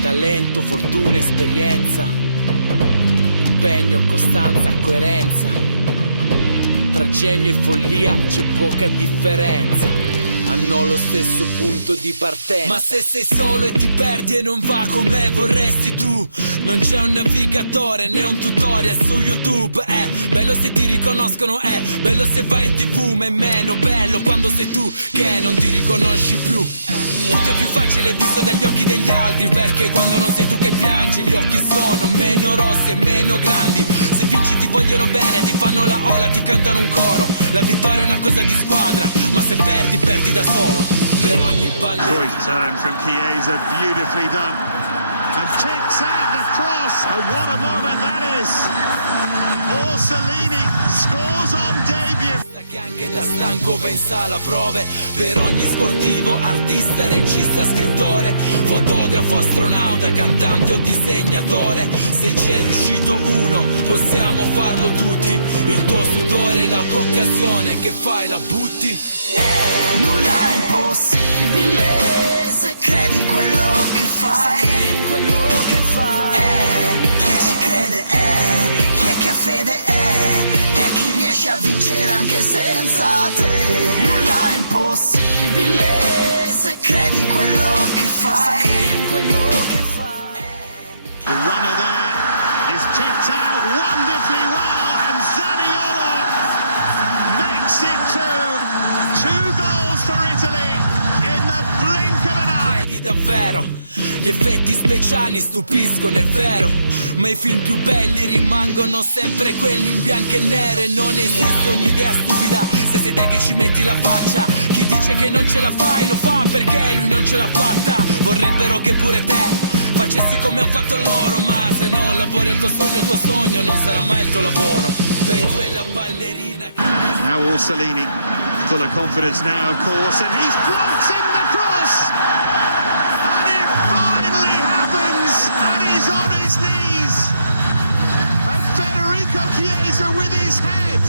Talento, fortuna, esperienza, impegno, costanza, coerenza. Tra genio e follia c'è poca differenza. Hanno lo stesso punto di partenza. Ma se sei solo e ti perdi e non va come vorresti tu, non c'è un navigatore né un tutorial su YouTube. È bello se ti riconoscono, è bello se vai in TV, ma è meno bello quando sei tu che non ti riconosci più. Tutto è più facile visto dagli occhi degli altri, perché quando non sei tu che piangi gli occhi sono meno rossi e meno grandi. Se vinci ti vogliono bene, ti fanno la ola, ti cantano un coro. La vittoria è una cosa di squadra, ma se perdi, perdi da solo. Per ogni palla. Cruyff turn from Chiesa, beautifully done. And takes out the cross. And what a moment that is. Orsolini scores on debut. Che anche da stanco va in sala prove. Per ogni sportivo, artista, regista, scrittore, fotografo, astronauta, cantante o disegnatore. Se ci è riuscito uno, possiamo farlo tutti. Il tuo sudore, la tua occasione, che fai, la butti. Nulla è impossibile se credi in quello che fai. Chi ci crede chi è che ha fede e chi riesce a vincere anche senza te. Nulla è impossibile se credi in quello che fai. The runner there is checked out wonderfully well, and Zaniolo makes it two. 2 goals for Italy in the blink of an eye. Davvero, gli effetti speciali stupiscono, è vero, ma i film più belli rimangono sempre quelli in bianco e nero. E non esiste un'idea stupida se sei te che ci metti la faccia. Chi dice che non ce la fai lo fa perché lui non ce l'ha fatta. Vorrebbero che pure te facessi come hanno fatto loro, ma se non lavori al tuo sogno non sarà mai il tuo lavoro. Per quella ballerina che... Now Orsolini, full of confidence now, of course, and he's blocked in the cross. And it finally happens, and he's on his knees. And Federico Chiesa with his head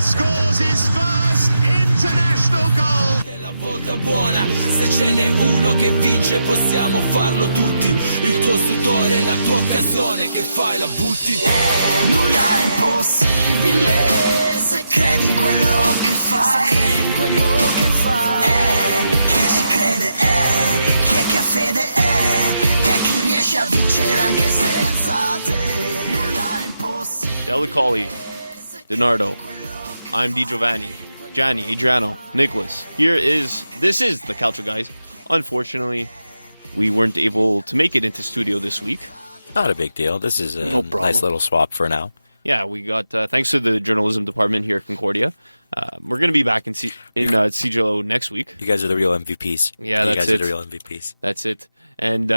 scores his first international goal. La volta buona, se ce n'è uno che vince possiamo farlo tutti. Il tuo sudore, la tua occasione, che fai, la butti. Nulla è impossibile se credi in quello che fai. Chi ci crede chi è che ha fede e chi riesce a vincere anche senza te. Nulla è impossibile. Della Colli, Donardo, I'm Di Giovanni, Gianni, Adreano, Nicholas. This is the Calcio guys. Unfortunately, we weren't able to make it into studio this week. Not a big deal. This is a nice little swap for now. Yeah, we got thanks to the journalism department here at Concordia. We're going to be back in Sigillo next week. You guys are the real MVPs. Yeah, you that's guys it. are the real MVPs. That's it. And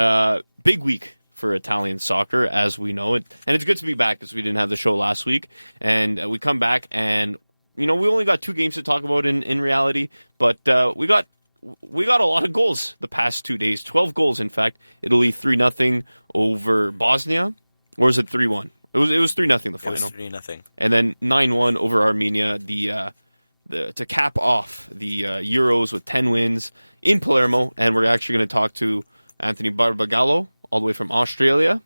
big week for Italian soccer, as we know it. And it's good to be back because we didn't have the show last week. And we come back and, we only got 2 games to talk about in reality. But we got a lot of goals the past 2 days. 12 goals, in fact. Italy 3-0 over Bosnia. Or was it 3-1? It was 3-0 the final. It was 3-0. And then 9-1 over Armenia. To cap off the Euros with 10 wins in Palermo. And we're actually going to talk to Anthony Barbagallo, all the way from Australia,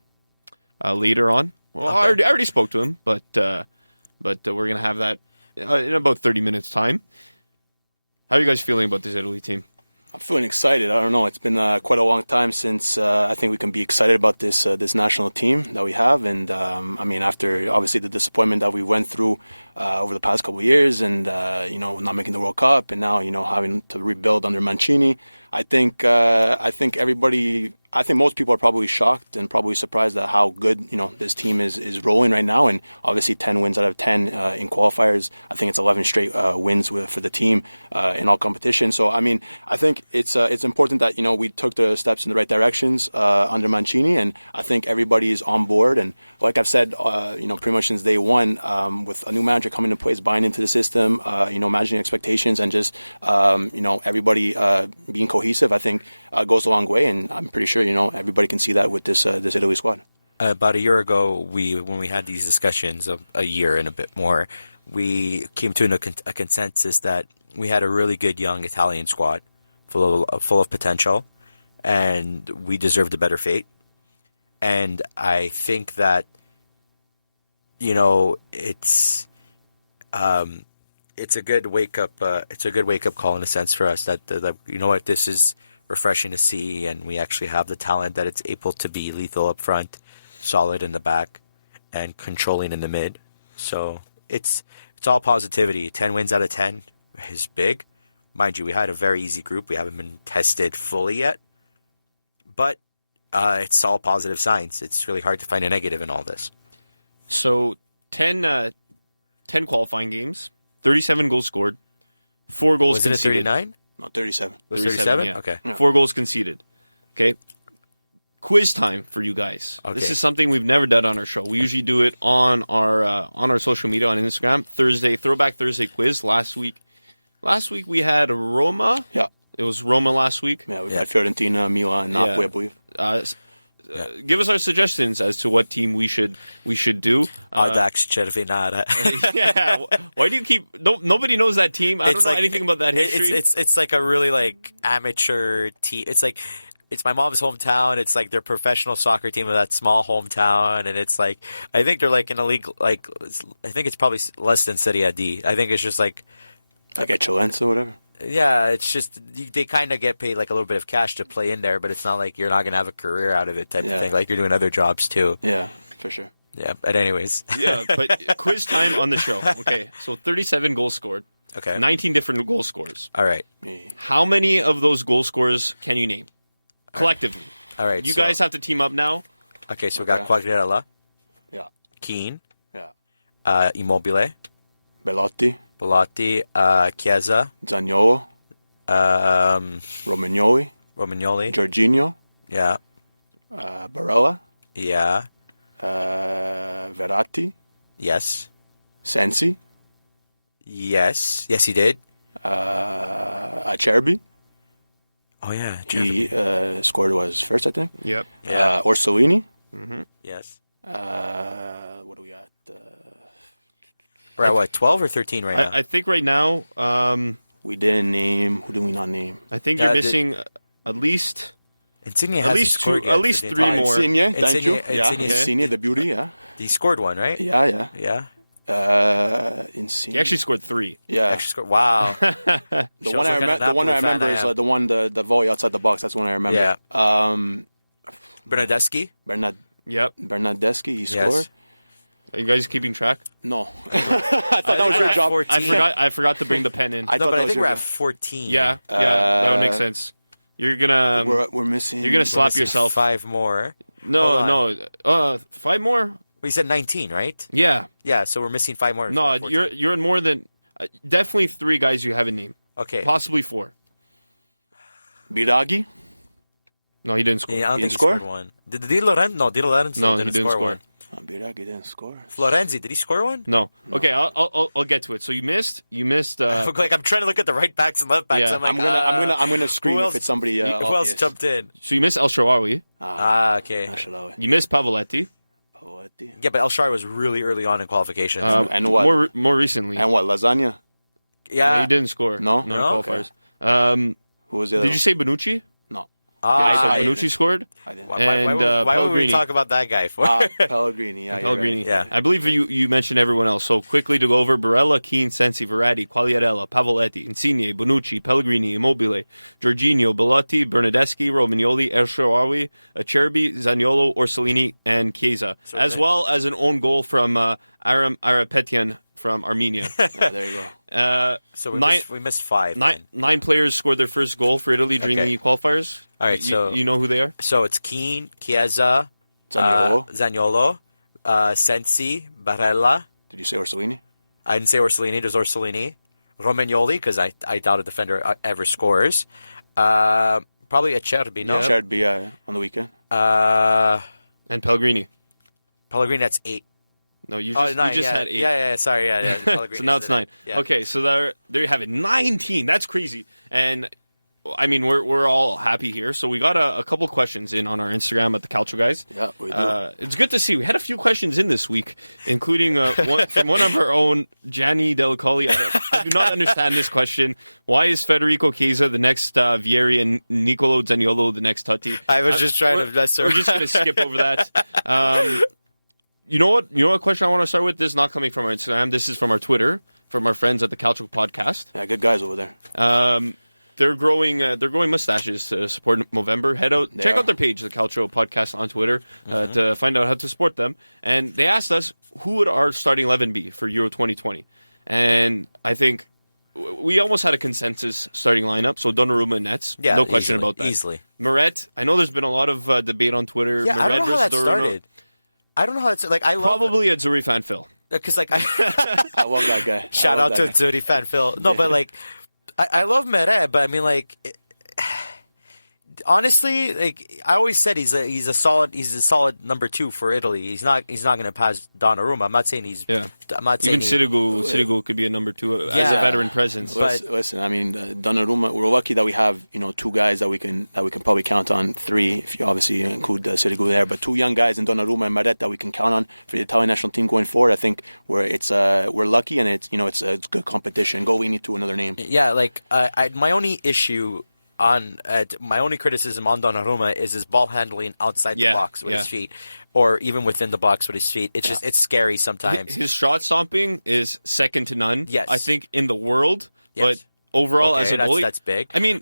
later on. Well, okay. I already spoke to him, but we're going to have that in about 30 minutes' time. How are you guys feeling about this Italy team? I'm feeling excited. I don't know. It's been quite a long time since I think we can be excited about this national team that we have. And after obviously the disappointment that we went through over the past couple of years, and not making the World Cup, and now having to rebuild under Mancini, I think everybody. I think most people are probably shocked and probably surprised at how good, this team is rolling right now. And obviously 10 wins out of 10 in qualifiers. I think it's 11 straight wins for the team in all competitions. So, I think it's important that, we took the steps in the right directions under Mancini. And I think everybody is on board. And like I've said, pretty much since day one, with a new manager coming into place, buying into the system, managing expectations and just, everybody being cohesive, I think goes a long way. And I'm pretty sure everybody can see that with this Italy squad. About a year ago, when we had these discussions, a year and a bit more, we came to a consensus that we had a really good young Italian squad, full of potential, and we deserved a better fate. And I think that, it's a good wake up. It's a good wake up call in a sense for us that this is refreshing to see, and we actually have the talent that it's able to be lethal up front, solid in the back, and controlling in the mid. So it's all positivity. 10 wins out of 10 is big. Mind you, we had a very easy group. We haven't been tested fully yet, but it's all positive signs. It's really hard to find a negative in all this. So 10 qualifying games, 37 goals scored, 4 goals Wasn't conceded. it 39? No, 37. Was 37? yeah. Okay. Yeah. 4 goals conceded. Okay. Quiz time for you guys. Okay. This is something we've never done on our show. We usually do it on our social media on Instagram. Throwback Thursday quiz. Last week we had Roma. Yeah. It was Roma last week. Yeah, we had Fiorentina, Milan, Napoli, I believe. Give us our suggestions as to what team we should do. Audax Cervenara. Yeah. Why do you keep? Nobody knows that team. I don't know anything about that history. It's like a really like amateur team. It's like it's my mom's hometown. It's like their professional soccer team of that small hometown, and it's like I think they're like in a league like I think it's probably less than Serie D. I think it's just like Eccellenza or whatever. yeah, it's just they kind of get paid like a little bit of cash to play in there, but it's not like you're not gonna have a career out of it type of thing. Like you're doing other jobs too. Yeah, for sure. Yeah, but anyways. Yeah, but quiz time on the show. Okay, so 37 goals scored. Okay. 19 different goal scorers. All right. How many of those goal scorers can you name collectively? All right. You so- guys have to team up now. Okay, so we got Quagliarella, Yeah. Keane, Yeah. Immobile, Belotti, Chiesa, Zaniolo, Romagnoli, Romagnoli. Jorginho, Yeah. Barella, Yeah. Verratti, Yes. Sensi, Yes. Yes, he did. Acerbi. Oh, yeah. He scored was first, I think. Yep. Yeah. Orsolini. Yes. What do we got? We're at what, 12 or 13 right now? I think right now, We didn't name. Who did we not name? I think you're Yeah, missing at least Insigne at hasn't least scored two- yet. at least for the three entire- more. Insigne, thank you. Insigne, Insigne, the beauty, yeah. He scored one, right? Yeah. Insigne. he actually scored 3. yeah. Actually scored. Wow. The Shows one what kind of the one I Napoli fan remember I is am. the one the volley outside the box. That's the one I remember. Yeah. Um, Bernardeschi? Yep. Bernardeschi, he Yes. scored. Are you guys keeping track? No, I thought that was we're your at job. 14. I forgot to bring the pen in. I No, thought but that I was think your we're at job. 14. Yeah, that would make sense. You're gonna We're missing. you're gonna slap Missing yourself. 5 more. No. 5 more. We said 19, right? Yeah. Yeah, so we're missing 5 more. No, 14. you're in more than definitely 3 guys you haven't named. Okay. Possibly 4. Biraghi. No, he didn't score. Yeah, I don't He think didn't he score? scored one. Did Di Lorenzo? No, Di Lorenzo No, he didn't, didn't score score. one. Biraghi didn't score. Florenzi, did he score one? No. Okay, I'll get to it. So you missed. Like I'm trying to look at the right backs and left backs. Yeah. I'm like, I'm gonna scream who if else? it's somebody. Who else obvious. jumped in? So you missed El Shaarawy. Okay. Ashalawi. You missed Pavoletti. Pavoletti. Yeah, but El Shaarawy was really early on in qualifications. And what? More recently. And what? Lasagna. yeah. He didn't score. No? No No? Okay. qualifiers. Who was the other? Did you say Bonucci? No, Ah, So Bonucci scored. I didn't. why would we Pellegrini. talk about that guy for? Pellegrini. Yeah, you're Pellegrini. right. Yeah. I believe you mentioned everyone else. So quickly to go over: Barella, Keane, Sensi, Verratti, Quagliarella, Pavoletti, Insigne, Bonucci, Pellegrini, Immobile, Jorginho, Belotti, Bernardeschi, Romagnoli, El Shaarawy, Acerbi, Zaniolo, Orsolini, and Chiesa, as well as an own goal from Aram Arapetian from Armenia. Yeah, there you go. So we missed 5. then. Nine players scored their first goal for Italy during Okay. the qualifiers. All right, so- you know who they are? So it's Keane, Chiesa, Zaniolo. Sensi, Barella. Did you say Orsolini? I didn't say Orsolini. There's Orsolini. Romagnoli, because I doubt a defender ever scores. Probably Acerbi, no? Shared B on the weekend. And Pellegrini. Pellegrini, that's 8. No, you Oh, just, 9. you just yeah. had 8. Yeah, sorry. Yeah. Pellegrini So now it's did it. 9. Yeah. Okay, so there you have it. 19. That's crazy. And I mean, we're all happy here. So we got a couple questions in on our Instagram at the Calcio guys. Yeah, we do. It's good to see. We had a few questions in this week, including from one of our own, Gianni Delicoli. I do not understand this question. Why is Federico Chiesa the next Vieri and Nicolo Zaniolo the next Totti? I was just trying to mess We're just going to skip over that. You know what question I want to start with? This is not coming from our Instagram. This is from our Twitter, from our friends at the Calcio podcast. Yeah, good guys over there. They're growing mustaches to support Movember. Check out their page, the Calcio podcast on Twitter, to find out how to support them. And they asked us, who would our starting 11 be for Euro 2020? And I think we almost had a consensus starting lineup. So Donnarumma and Nets, no question about that. Easily. Meret, I know there's been a lot of debate on Twitter. Yeah, Meret I don't know how that versus Donnarumma. started. I don't know how it's like. I love Probably Azzurri fan Phil. because like I love that guy. shout out to Azzurri fan Phil. No, but like I love Meret, but I mean like honestly, like I always said, he's a solid number 2 for Italy. He's not going to pass Donnarumma. I'm not saying he's. Yeah. I'm not saying Even Sirigu could be a number 2 as a veteran presence. But- Listen, I mean, Donnarumma. We're lucky that we have 2 guys that we can probably count on. 3, if you obviously include Sirigu there, but 2 young guys in Donnarumma and Meret that we can count on for the Italian national team going forward. I think we're lucky, and it's good competition. Go, we need to another name. Yeah, like my only issue my only criticism on Donnarumma is his ball handling outside the box with his feet, or even within the box with his feet. It's just it's scary sometimes. His shot stomping is second to none. Yes. I think in the world, Yes. but overall Okay, as a goalie, that's big. I mean,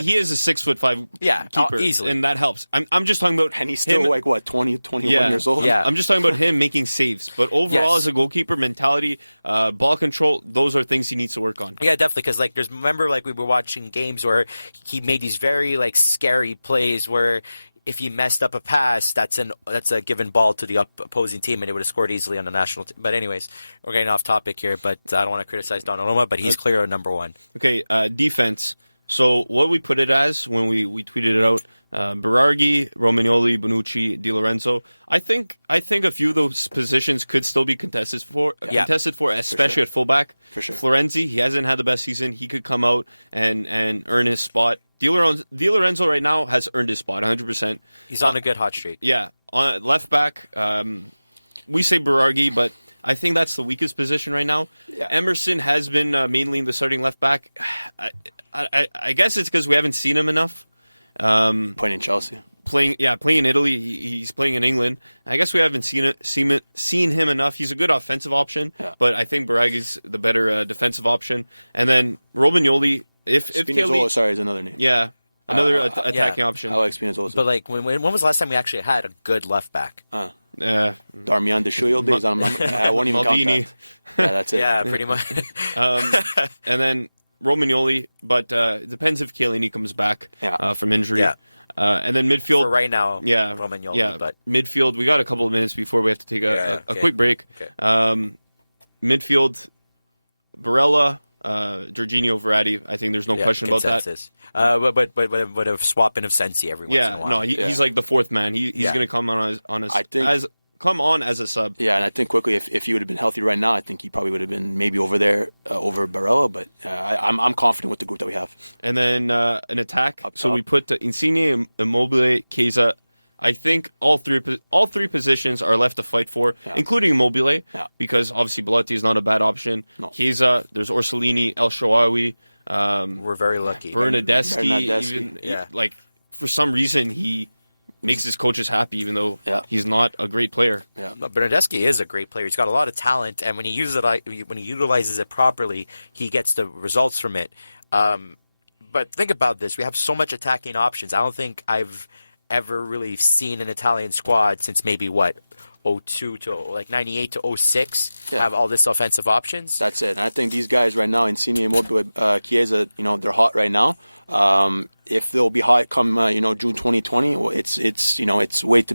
he is a 6'5" keeper, easily, and that helps. I'm just talking about And he's still him, like what 21 years old. Yeah. I'm just talking about him making saves, but overall Yes. as a goalkeeper, mentality, ball control, those are things he needs to work on. Yeah, definitely. Because like, remember, like we were watching games where he made these very like scary plays where if he messed up a pass, that's a given ball to the opposing team, and it would have scored easily on the national team. But anyways, we're getting off topic here. But I don't want to criticize Donnarumma, but he's clear number 1. Okay, defense. So what we put it as when we tweeted it out, Berardi, Romagnoli, Bonucci, Di Lorenzo. I think a few of those positions could still be contested for, especially at fullback. For sure. Florenzi, he hasn't had the best season. He could come out and earn his spot. Di Lorenzo right now has earned his spot 100%. He's on a good hot streak. Yeah, on left back, we say Berardi, but I think that's the weakest position right now. Yeah. Emerson has been mainly in the starting left back. I guess it's because we haven't seen him enough. Playing in Chelsea. Playing in Italy. He's playing in England. I guess we haven't seen him enough. He's a good offensive option, but I think Baragi's the better defensive option. And then Romagnoli, if Spinazzola, is another name. Yeah, another attacking option. I like Spinazzola. But like, when was the last time we actually had a good left back? Darmian Deshuyo days. I won't even count Maldini. that. Yeah, that's it. Yeah, pretty much. And then Romagnoli, but it depends if Chiellini comes back from injury. Yeah. And then midfield. For right now, yeah, Romagnoli. Yeah, But midfield, we got a couple of minutes before we have to take a quick break. Okay. Midfield, Barella, Jorginho, Verratti. I think there's no question consensus. about that. But a swapping of Sensi every once in a while. No, he's like the 4th man. He's going to come on as a sub. Yeah, and I think quickly, if he would have been healthy right now, I think he probably would have been maybe over there over Barella. But I'm confident with the group that we have. And then an attack. Up So top. we put Insigne, Immobile, Chiesa. I think all three positions are left to fight for, including Immobile, because obviously Belotti is not a bad option. No. Chiesa, there's Orsolini, El Shaarawy, We're very lucky. Bernardeschi. Like for some reason he makes his coaches happy, even though he's not a great player. Yeah, But Bernardeschi is a great player. He's got a lot of talent, and when he utilizes it properly, he gets the results from it. But think about this: we have so much attacking options. I don't think I've ever really seen an Italian squad since maybe 02 to like 98 to 06 have all this offensive options. That's it. And I think these guys right now, Insigne, Immobile, Chiesa, they're hot right now. If they'll be hot come June 2020, well, it's wait to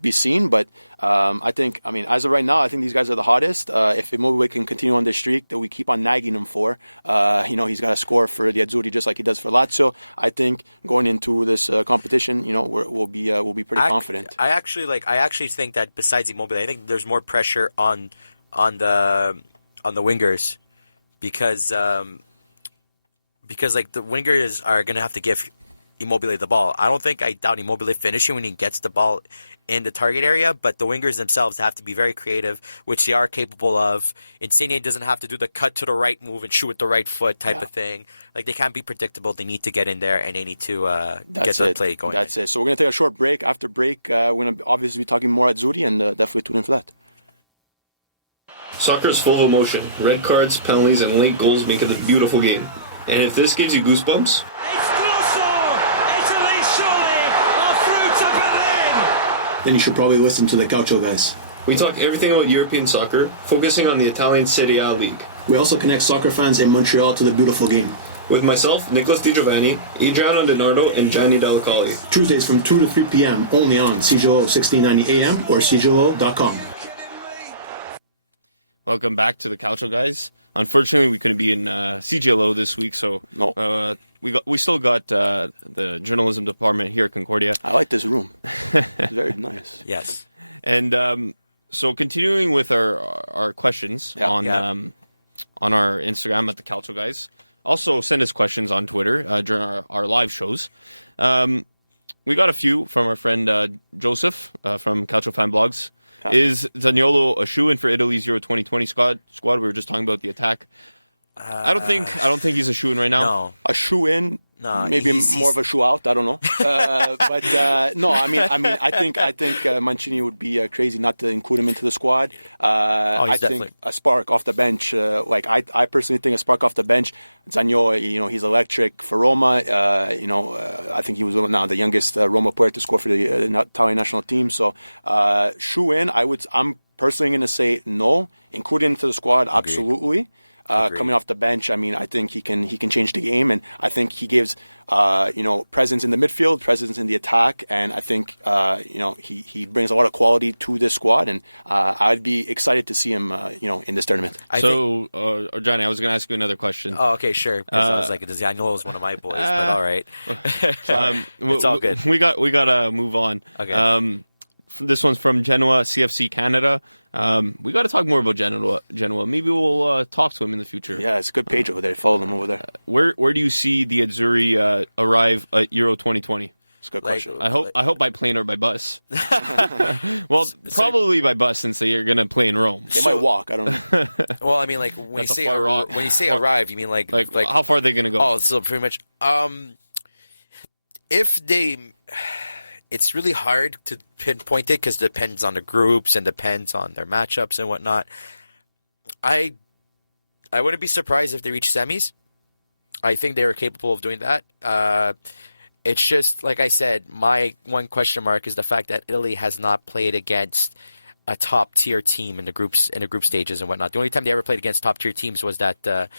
be seen. But I think as of right now, I think these guys are the hottest. If Immobile can continue on this streak that we keep on nagging him for, he's got to score for the Azzurri just like he does for Lazio. I think going into this competition, we'll be pretty confident. I actually think that besides Immobile, I think there's more pressure on the wingers because like the wingers are going to have to give Immobile the ball. I doubt Immobile finishing when he gets the ball in the target area, but the wingers themselves have to be very creative, which they are capable of. Insigne doesn't have to do the cut to the right move and shoot with the right foot type of thing. Like, they can't be predictable. They need to get in there, and they need to get the play going. That's it. So we're going to take a short break. After break, we're going to obviously be talking more Azzurri and definitely tune in for that. Soccer is full of emotion. Red cards, penalties, and late goals make it a beautiful game. And if this gives you goosebumps, then you should probably listen to the Calcio guys. we talk everything about European soccer, focusing on the Italian Serie A league. We also connect soccer fans in Montreal to the beautiful game. With myself, Nicholas Di Giovanni, Adreano Denardo, and Gianni Dellacali. Tuesdays from 2 to 3 p.m. only on CJO 1690 AM or CJO.com. Welcome back to the Calcio guys. Unfortunately, we couldn't be in CGLO this week, so we still got the journalism department here at Concordia. I like this room. It's very nice. Yes. And so continuing with our questions on our Instagram at the Calcio guys. Also send us questions on Twitter during our live shows. We got a few from our friend Joseph from Calcio Fan Blogs. Is Zaniolo a shoe-in for Italy's Euro 2020 squad? We were just talking about the attack. I don't think he's a shoe-in right now. No. A shoe-in, No, maybe he's more of a shoe out. I don't know, but no. I think Mancini would be crazy not to include him into the squad. I definitely. think a spark off the bench. I personally think a spark off the bench. Zaniolo, he's electric for Roma. I think he was now the youngest Roma player to score for the Italian national team. So shoe in. I'm personally going to say no. Include him into the squad, absolutely. Coming off the bench, I think he can change the game, and I think he gives presence in the midfield, presence in the attack, and I think he brings a lot of quality to this squad, and I'd be excited to see him in this tournament. Johnny, I was going to ask you another question. Oh, okay, sure. Because I was like, Zaniolo is one of my boys, but all right. It's all good. We got to move on. Okay. This one's from Genoa CFC Canada. We got to talk more about Genoa. Maybe we'll talk to him in the future. Yeah, it's a good page over there. Follow them over there. Where do you see the Azzurri arrive at Euro 2020? It's a good question. I hope by plane or by bus. Well, probably by bus since they're going to play in Rome. They might walk. I don't know. Well, when you say arrive, you mean like how far are they going to go? Oh, so pretty much. It's really hard to pinpoint it because it depends on the groups and depends on their matchups and whatnot. I wouldn't be surprised if they reach semis. I think they were capable of doing that. It's just, like I said, my one question mark is the fact that Italy has not played against a top tier team in the group stages and whatnot. The only time they ever played against top tier teams was the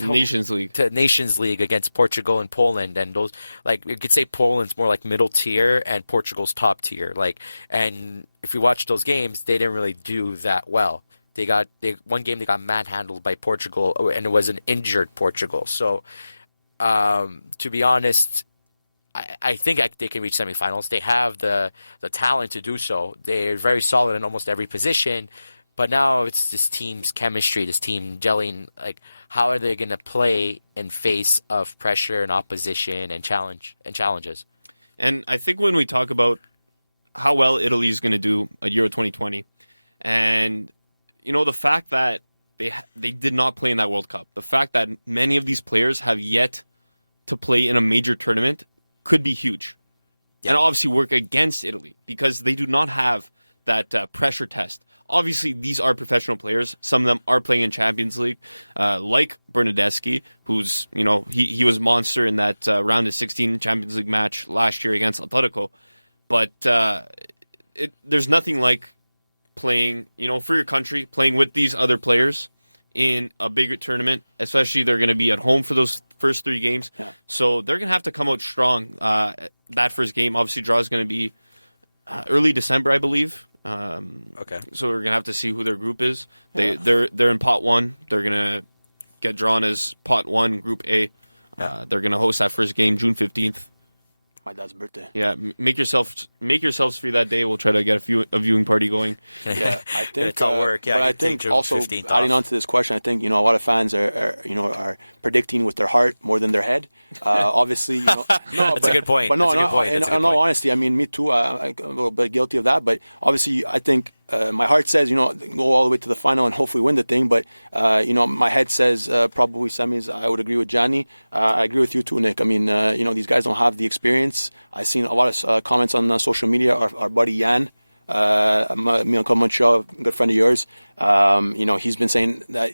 Nations League. Nations League against Portugal and Poland, and those, like, you could say Poland's more like middle tier and Portugal's top tier. And if you watch those games, they didn't really do that well. One game they got manhandled by Portugal, and it was an injured Portugal. So, to be honest, I think they can reach semifinals. They have the talent to do so. They're very solid in almost every position. But now it's this team's chemistry, this team gelling. Like, how are they going to play in face of pressure and opposition and challenges? And I think when we talk about how well Italy is going to do at Euro 2020, and the fact that they did not play in that World Cup, the fact that many of these players have yet to play in a major tournament could be huge, and obviously work against Italy because they do not have that pressure test. Obviously, these are professional players. Some of them are playing in Champions League, like Bernardeschi, who's, he was monster in that round of 16 Champions League match last year against Atletico. But there's nothing like playing, for your country, playing with these other players in a bigger tournament, especially they're going to be at home for those first 3 games. Yeah. So they're going to have to come out strong. That first game, obviously, draw is going to be early December, I believe. Okay. So we're gonna have to see who their group is. They're in pot 1. They're gonna get drawn as pot 1, Group A. They're gonna host that first game June 15th. My dad's birthday. Yeah, make yourselves free that day. We'll try to get a viewing party going. Yeah, I think It's all work. Yeah, but I you take think June also 15th adding off. on to this question, I think a lot of fans are predicting with their heart more than their head. Obviously, no, That's a good point. But no, That's a good point. In That's a good all point. honesty, I mean, me too. I'm a little bit guilty of that. But obviously, I think my heart says go all the way to the final and hopefully win the thing. But my head says probably semis. I would agree with Gianni. I agree with you too, Nick. I mean, these guys don't have the experience. I've seen a lot of comments on social media. Our buddy Jan, Montreal, good friend of yours. He's been saying that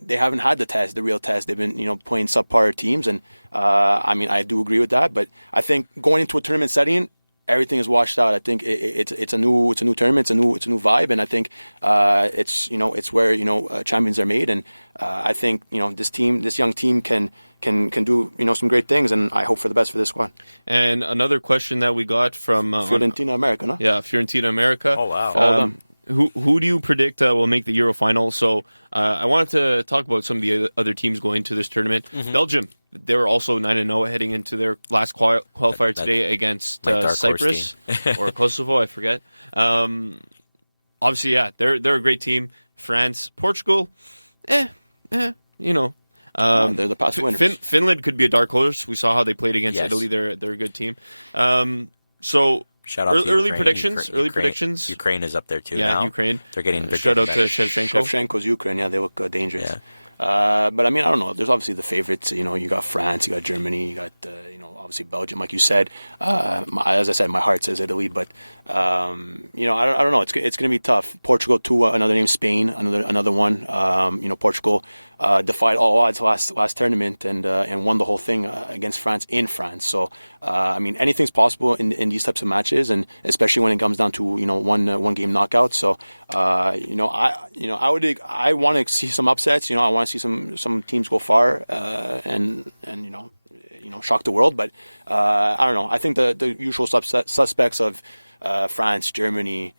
they haven't had the real test. They've been playing subpar teams, and I do agree with that. But I think going into a tournament setting, everything is washed out. I think it's a new tournament. It's a new vibe, and I think it's where champions are made. And I think this young team can do some great things, and I hope for the best for this squad. And another question that we got from Fiorentina America, no? Yeah, Fiorentina America. Oh, wow. Who do you predict will make the Euro final? So I wanted to talk about some of the other teams going to this tournament. Mm-hmm. Belgium, they were also 9-0 heading into their last qualifier today against like dark horse Cyprus or Kosovo, I forget. Obviously, yeah, they're a great team. France, Portugal, They're the past winners. Finland could be a dark horse. We saw how they played against Yes. Italy. They're a good team. So Shout out to early Ukraine. predictions. Ukraine, Ukraine is up there too Yeah, now. Ukraine. They're getting Shout out better. to Shevchenko. Shevchenko's Ukraine, yeah, they look dangerous. Yeah. But I mean, I don't know. There's obviously the favorites. You got France, you got Germany, you got obviously Belgium, like you said. As I said, my heart says Italy, but I don't know. It's going to be tough. Portugal too. Another name, Spain. Another one. Portugal defied all odds last tournament and won the whole thing against France in France. So anything's possible in these types of matches, and especially when it comes down to one game knockout. So I want to see some upsets. I want to see some teams go far and shock the world. But I don't know. I think the usual suspects of France, Germany,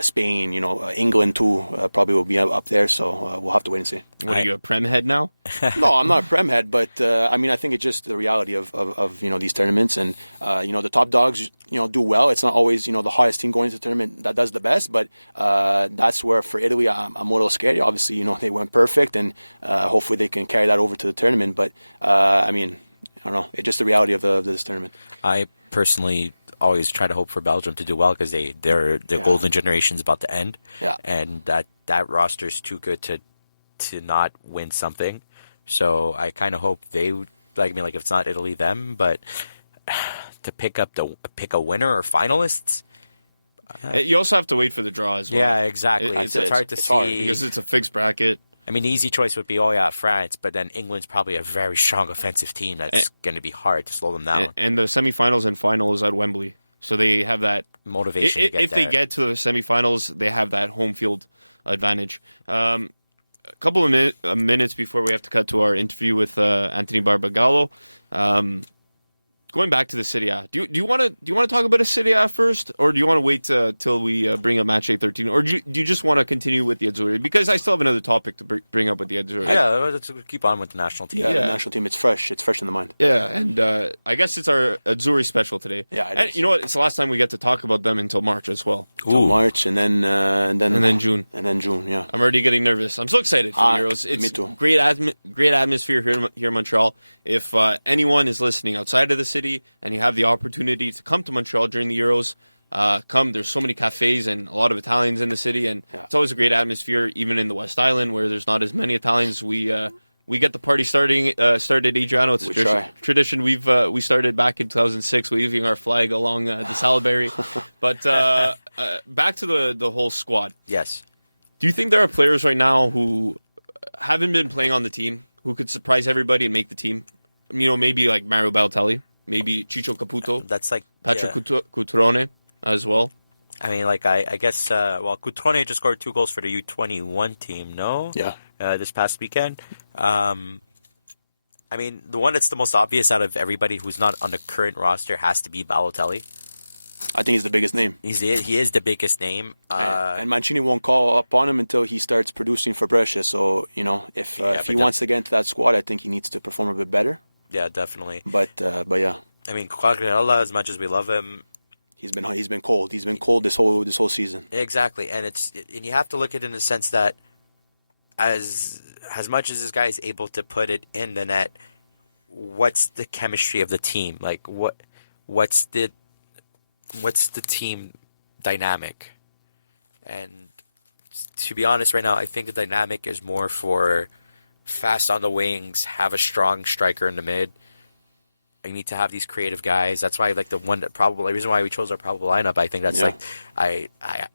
Spain, England too, probably will be up there. So we'll have to wait and see. What are you, a Prem head now? No, I'm not a Prem head, but I think it's just the reality of these tournaments, and the top dogs do well. It's not always the highest team going into the tournament that does the best, but that's where for Italy I'm a little scared. Obviously, they went perfect, and hopefully they can carry that over to the tournament. But I don't know. It's just the reality of this tournament. I personally always try to hope for Belgium to do well because their golden generation's about to end. Yeah. And that roster's too good to not win something. So I kind of hope they if it's not Italy, them, but to pick a winner or finalists. You also have to wait for the draw as well. Yeah, exactly. It's hard to see because it's a fixed bracket. the easy choice would be, France, but then England's probably a very strong offensive team that's going to be hard to slow them down. And the semifinals and finals at Wembley. So they have that motivation to get if there. they get to the semifinals, they have that home field advantage. A couple of minutes before we have to cut to our interview with Anthony Barbagallo. Going back to the Serie A, do you want to talk about a Serie A first, or do you want to wait till we bring up Match Day 13, or do you just want to continue with the Azzurri? Because I still have another topic to bring up with the Azzurri. Yeah, let's keep on with the national team. Yeah, the national team. It's fresh. It's fresh in the mind. Yeah, and I guess it's our Azzurri special today. Yeah, it and is. you know what? It's the last time we get to talk about them until March as well. Till March, and then June. And then June. Yeah. I'm already getting nervous. I'm so excited for the Euros. It's me too. Great atmosphere here in Montreal. If anyone is listening outside of the city and you have the opportunity to come to Montreal during the Euros, come. There's so many cafes and a lot of Italians in the city, and it's always a great atmosphere, even in the West Island where there's not as many Italians. We get the party started Adreano. It's a tradition we started back in 2006, waving our flag along the Salisbury. But back to the whole squad. Yes. Do you think there are players right now who haven't been playing on the team who could surprise everybody and make the team? Maybe like Mario Balotelli, maybe Ciccio Caputo. That's like Patrick Cutrone as well. I guess Cutrone just scored 2 goals for the U21 team, no? Yeah. This past weekend. The one that's the most obvious out of everybody who's not on the current roster has to be Balotelli. I think he's the biggest name. He is the biggest name. And Mancini won't call up on him until he starts producing for Brescia. So, if he wants to get into that squad, I think he needs to perform a bit better. Yeah, definitely. But yeah. I mean, Quagliarella, as much as we love him, He's been cold. He's been cold this whole season. exactly, and you have to look at it in the sense that as much as this guy is able to put it in the net, what's the chemistry of the team? Like what's the team dynamic? And to be honest, right now, I think the dynamic is more for fast on the wings, have a strong striker in the mid. You need to have these creative guys. That's why, like, the reason why we chose our probable lineup, I think that's like, I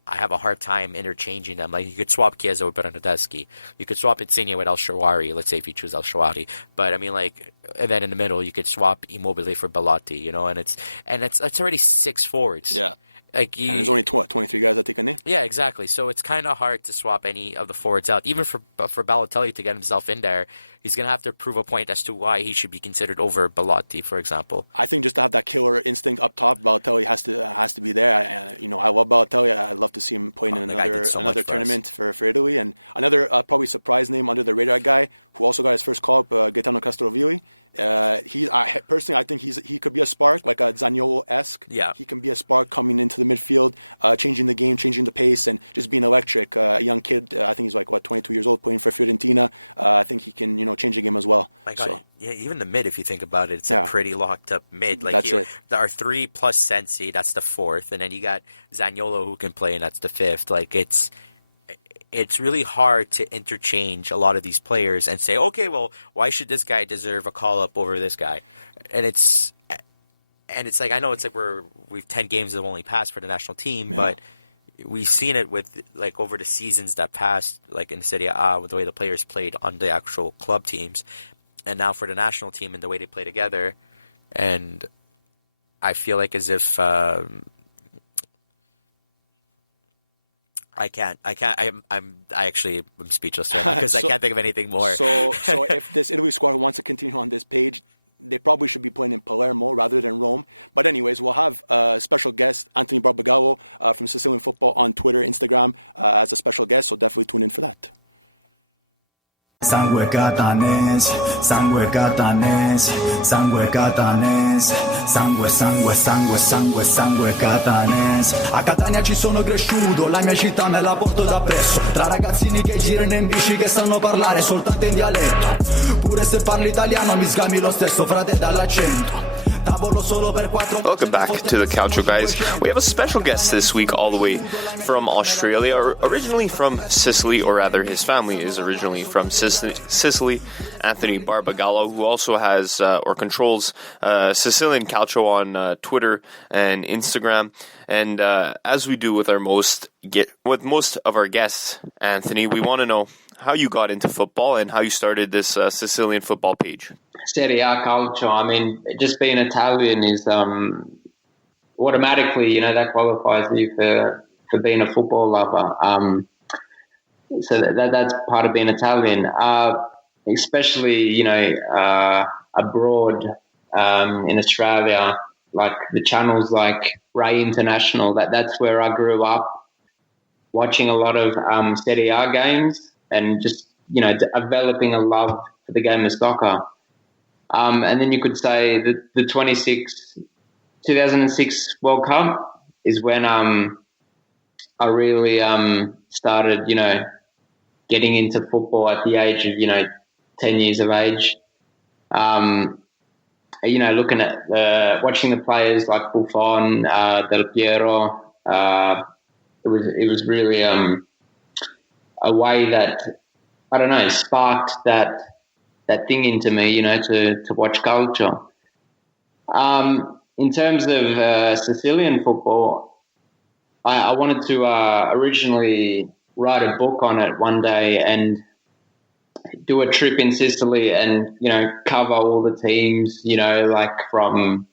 have a hard time interchanging them. Like, you could swap Chiesa with Bernardeschi. You could swap Insigne with El Shawari, let's say if you choose El Shawari. But I mean, like, and then in the middle, you could swap Immobile for Belotti, you know, and it's already 6 forwards. Yeah. Like, And there's only 23 guys that take a name. yeah, exactly. So it's kind of hard to swap any of the forwards out. Even for Balotelli to get himself in there, he's going to have to prove a point as to why he should be considered over Belotti, for example. I think just to have that killer instinct up top, Balotelli has to be there. I love Balotelli. I'd love to see him playing in the guy did so much another for us. tournament for Italy. And another probably surprise name under the radar guy who also got his first call up, Gaetano Castrovilli. Personally, I think he could be a spark, like a Zaniolo-esque. Yeah. He can be a spark coming into the midfield, changing the game, changing the pace, and just being electric. A young kid, I think he's like, 22 years old, playing for Fiorentina. I think he can, change the game as well. My God, So, yeah, even the mid, if you think about it, it's a pretty locked up mid. Like, That's it. There are 3 plus Sensi, that's the 4th, and then you got Zaniolo who can play, and that's the 5th. Like, it's really hard to interchange a lot of these players and say, okay, well, why should this guy deserve a call up over this guy? And it's like, I know it's like we've 10 games that have only passed for the national team, but we've seen it with, like, over the seasons that passed, like in Serie A, with the way the players played on the actual club teams, and now for the national team and the way they play together. And I feel like as if I'm speechless right now because I can't think of anything more. So if this Italy squad wants to continue on this page, they probably should be playing in Palermo rather than Rome. But anyways, we'll have a special guest, Anthony Barbagallo from Sicilian Football on Twitter, Instagram, as a special guest. So definitely tune in for that. Sangue catanese, sangue catanese, sangue catanese, sangue, sangue, sangue, sangue, sangue catanese. A Catania ci sono cresciuto, la mia città me la porto da presso. Tra ragazzini che girano in bici che sanno parlare soltanto in dialetto. Pure se parli italiano mi sgami lo stesso frate dall'accento. Welcome back to the Calcio, guys. We have a special guest this week all the way from Australia, or originally from Sicily, or rather his family is originally from Sicily, Anthony Barbagallo, who also has or controls Sicilian Calcio on Twitter and Instagram. And as we do with most of our guests, Anthony, we want to know how you got into football and how you started this Sicilian football page. Serie A Calcio, I mean, just being Italian is automatically, that qualifies you for being a football lover. So that's part of being Italian, especially, abroad in Australia, like the channels like Ray International, that's where I grew up watching a lot of Serie A games and just, developing a love for the game of soccer. And then you could say that the 2006 World Cup is when I really started, getting into football at the age of, 10 years of age. Looking at watching the players like Buffon, Del Piero, it was really a way that, I don't know, sparked that thing into me, to watch Calcio. In terms of Sicilian football, I wanted to originally write a book on it one day and do a trip in Sicily and, cover all the teams, like from,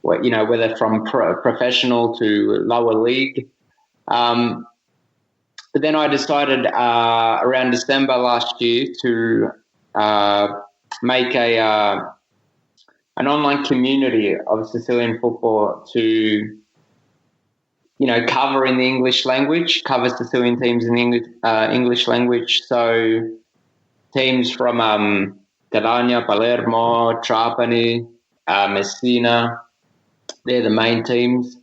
whether from professional to lower league. But then I decided around December last year to make an online community of Sicilian football to, cover in the English language, cover Sicilian teams in the English language. So teams from Catania, Palermo, Trapani, Messina. They're the main teams.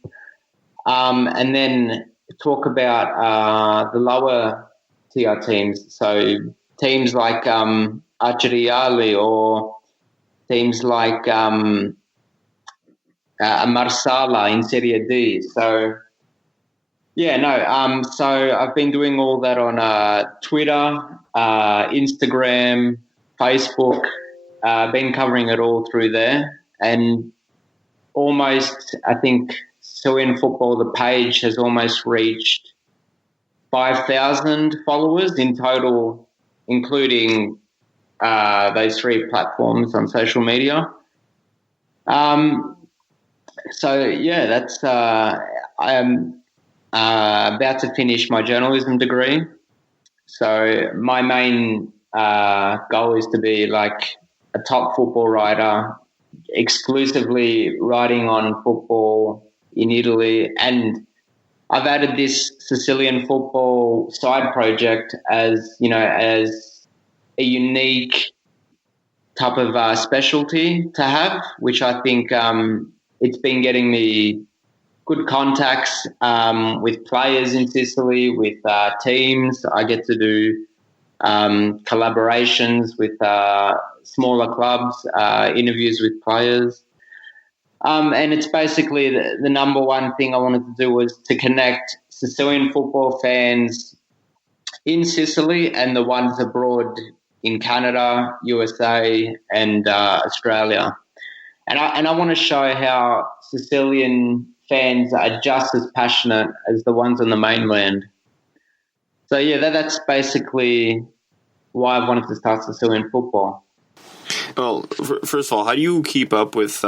And then talk about the lower tier teams. So teams like Azzurri or teams like Marsala in Serie D. So, so I've been doing all that on Twitter, Instagram, Facebook. Been covering it all through there. And almost, I think, Sicilian Football, the page has almost reached 5,000 followers in total, including those three platforms on social media. That's I am about to finish my journalism degree. So my main goal is to be like a top football writer, exclusively writing on football in Italy. And I've added this Sicilian football side project as a unique type of specialty to have, which I think it's been getting me good contacts with players in Sicily, with teams. I get to do collaborations with smaller clubs, interviews with players. And it's basically the number one thing I wanted to do was to connect Sicilian football fans in Sicily and the ones abroad in Canada, USA, and Australia. And I want to show how Sicilian fans are just as passionate as the ones on the mainland. So, that's basically why I wanted to start Sicilian football. Well, first of all, how do you keep up with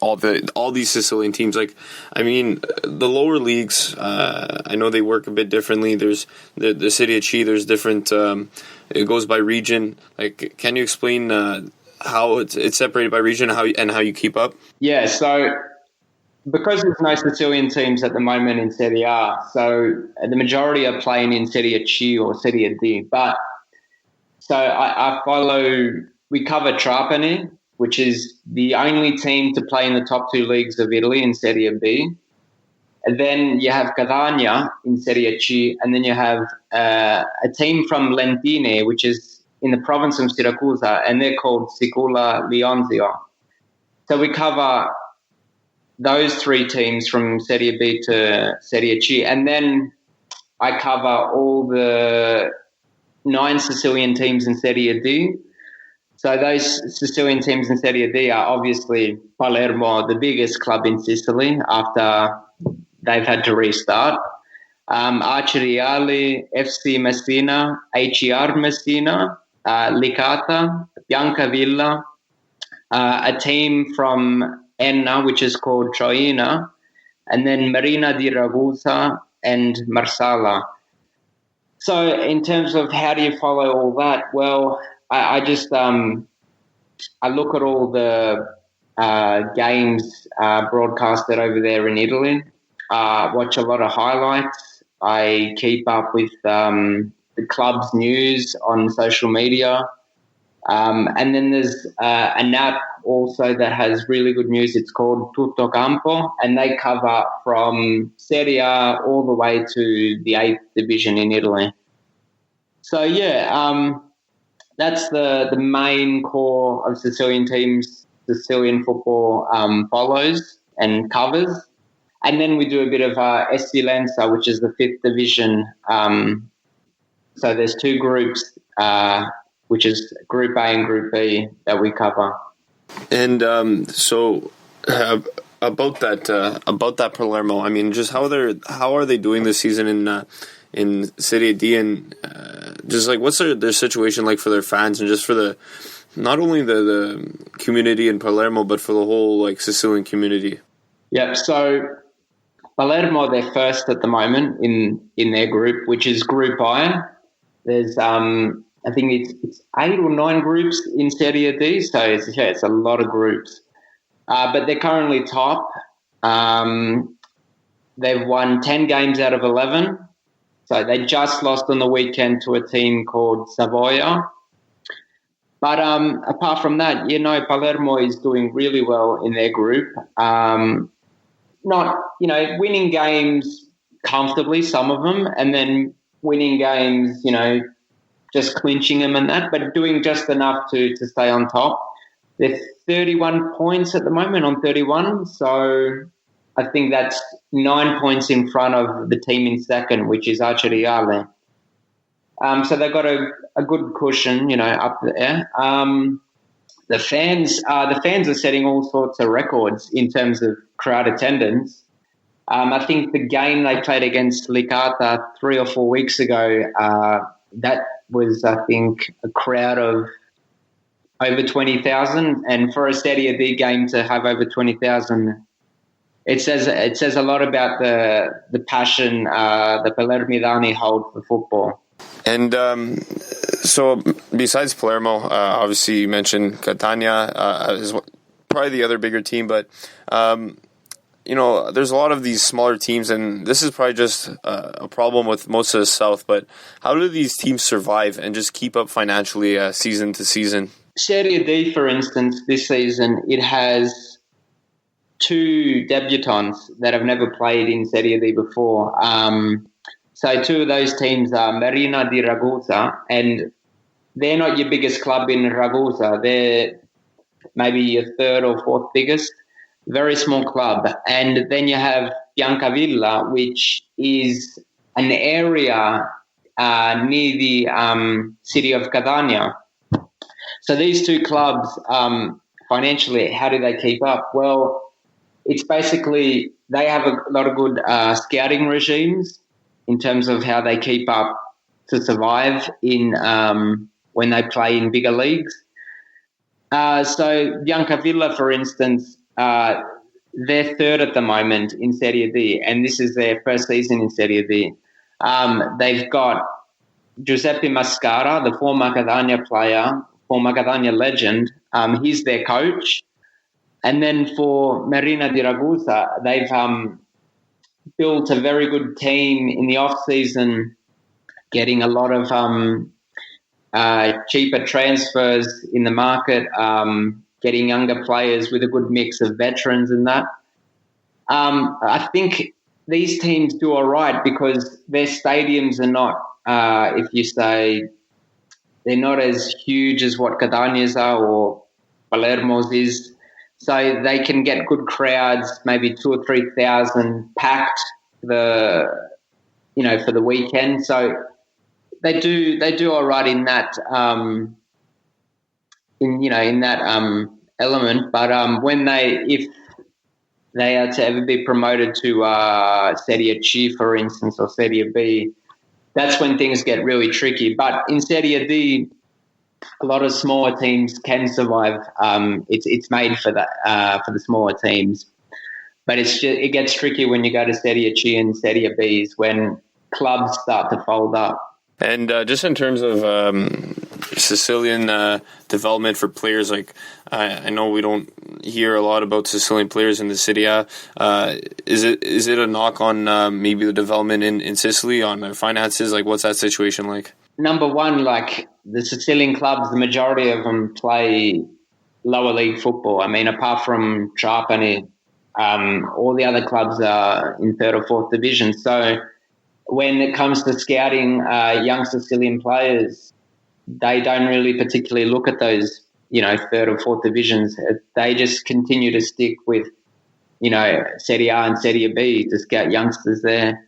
all these Sicilian teams? Like, I mean, the lower leagues, I know they work a bit differently. There's the Serie C, there's different, it goes by region. Like, can you explain how it's separated by region and how you keep up? Yeah, so because there's no Sicilian teams at the moment in Serie A, so the majority are playing in Serie C or Serie D. But so I follow, we cover Trapani, which is the only team to play in the top two leagues of Italy in Serie B. And then you have Catania in Serie C, and then you have a team from Lentine, which is in the province of Syracuse, and they're called Sicula Leonzio. So we cover those three teams from Serie B to Serie C, and then I cover all the 9 Sicilian teams in Serie D. So those Sicilian teams in Serie D are obviously Palermo, the biggest club in Sicily after they've had to restart. Azzurri, FC Messina, HER Messina, Licata, Biancavilla, a team from Enna, which is called Troina, and then Marina di Ragusa and Marsala. So in terms of how do you follow all that, well, I just I look at all the games broadcasted over there in Italy, watch a lot of highlights. I keep up with the club's news on social media. And then there's an app also that has really good news. It's called Tutto Campo, and they cover from Serie A all the way to the 8th division in Italy. So, that's the main core of Sicilian teams, Sicilian football follows and covers. And then we do a bit of Eccellenza, which is the 5th division. So there's 2 groups, which is Group A and Group B that we cover. And about that Palermo, I mean, just how are they doing this season in Serie D, and just like what's their situation like for their fans and just for the not only the community in Palermo but for the whole like Sicilian community? Yep. So Palermo, they're first at the moment in their group, which is Group I. There's I think it's 8 or 9 groups in Serie D, so it's a lot of groups. But they're currently top. They've won 10 games out of 11. So they just lost on the weekend to a team called Savoia. But apart from that, Palermo is doing really well in their group. Not, winning games comfortably, some of them, and then winning games, just clinching them and that, but doing just enough to stay on top. They're 31 points at the moment on 31, so I think that's 9 points in front of the team in second, which is Azzurri. So they've got a good cushion, up there. The fans are setting all sorts of records in terms of crowd attendance. I think the game they played against Licata 3 or 4 weeks ago, that was, I think, a crowd of over 20,000. And for a Serie D game to have over 20,000, it says a lot about the passion the Palermitani hold for football. And so besides Palermo, obviously you mentioned Catania is probably the other bigger team, but there's a lot of these smaller teams, and this is probably just a problem with most of the South, but how do these teams survive and just keep up financially season to season? Serie D, for instance, this season, it has 2 debutants that have never played in Serie D before. So 2 of those teams are Marina di Ragusa, and they're not your biggest club in Ragusa. They're maybe your 3rd or 4th biggest. Very small club. And then you have Biancavilla, which is an area near the city of Catania. So these 2 clubs, financially, how do they keep up? Well, it's basically they have a lot of good scouting regimes in terms of how they keep up to survive in when they play in bigger leagues. So Biancavilla, for instance, they're 3rd at the moment in Serie D, and this is their first season in Serie D. They've got Giuseppe Mascara, the former Catania player, former Catania legend. He's their coach. And then for Marina di Ragusa, they've built a very good team in the off-season, getting a lot of cheaper transfers in the market, getting younger players with a good mix of veterans and that. I think these teams do all right because their stadiums are not, if you say, they're not as huge as what Catania's are or Palermo's is. So they can get good crowds, maybe 2,000 or 3,000 packed for the weekend. So they do all right in that element. But if they are to ever be promoted to Serie C, for instance, or Serie B, that's when things get really tricky. But in Serie D, a lot of smaller teams can survive. It's made for the smaller teams, but it gets tricky when you go to Serie C and Serie B's when clubs start to fold up. And just in terms of Sicilian development for players, like I know we don't hear a lot about Sicilian players in the city. Is it a knock on maybe the development in Sicily on their finances? Like, what's that situation like? Number one, like the Sicilian clubs, the majority of them play lower league football. I mean, apart from Trapani, all the other clubs are in 3rd or 4th division. So when it comes to scouting young Sicilian players, they don't really particularly look at those, 3rd or 4th divisions. They just continue to stick with, Serie A and Serie B to scout youngsters there,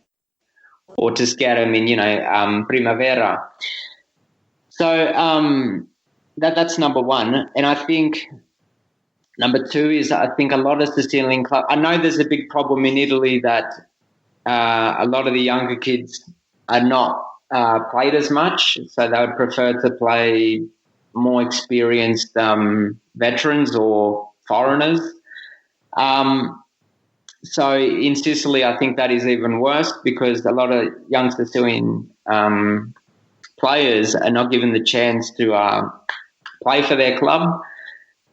or to scout them in, Primavera. So that's number one. And I think number two is I think a lot of Sicilian clubs, I know there's a big problem in Italy that a lot of the younger kids are not played as much, so they would prefer to play more experienced veterans or foreigners. So in Sicily, I think that is even worse because a lot of young Sicilian players are not given the chance to play for their club,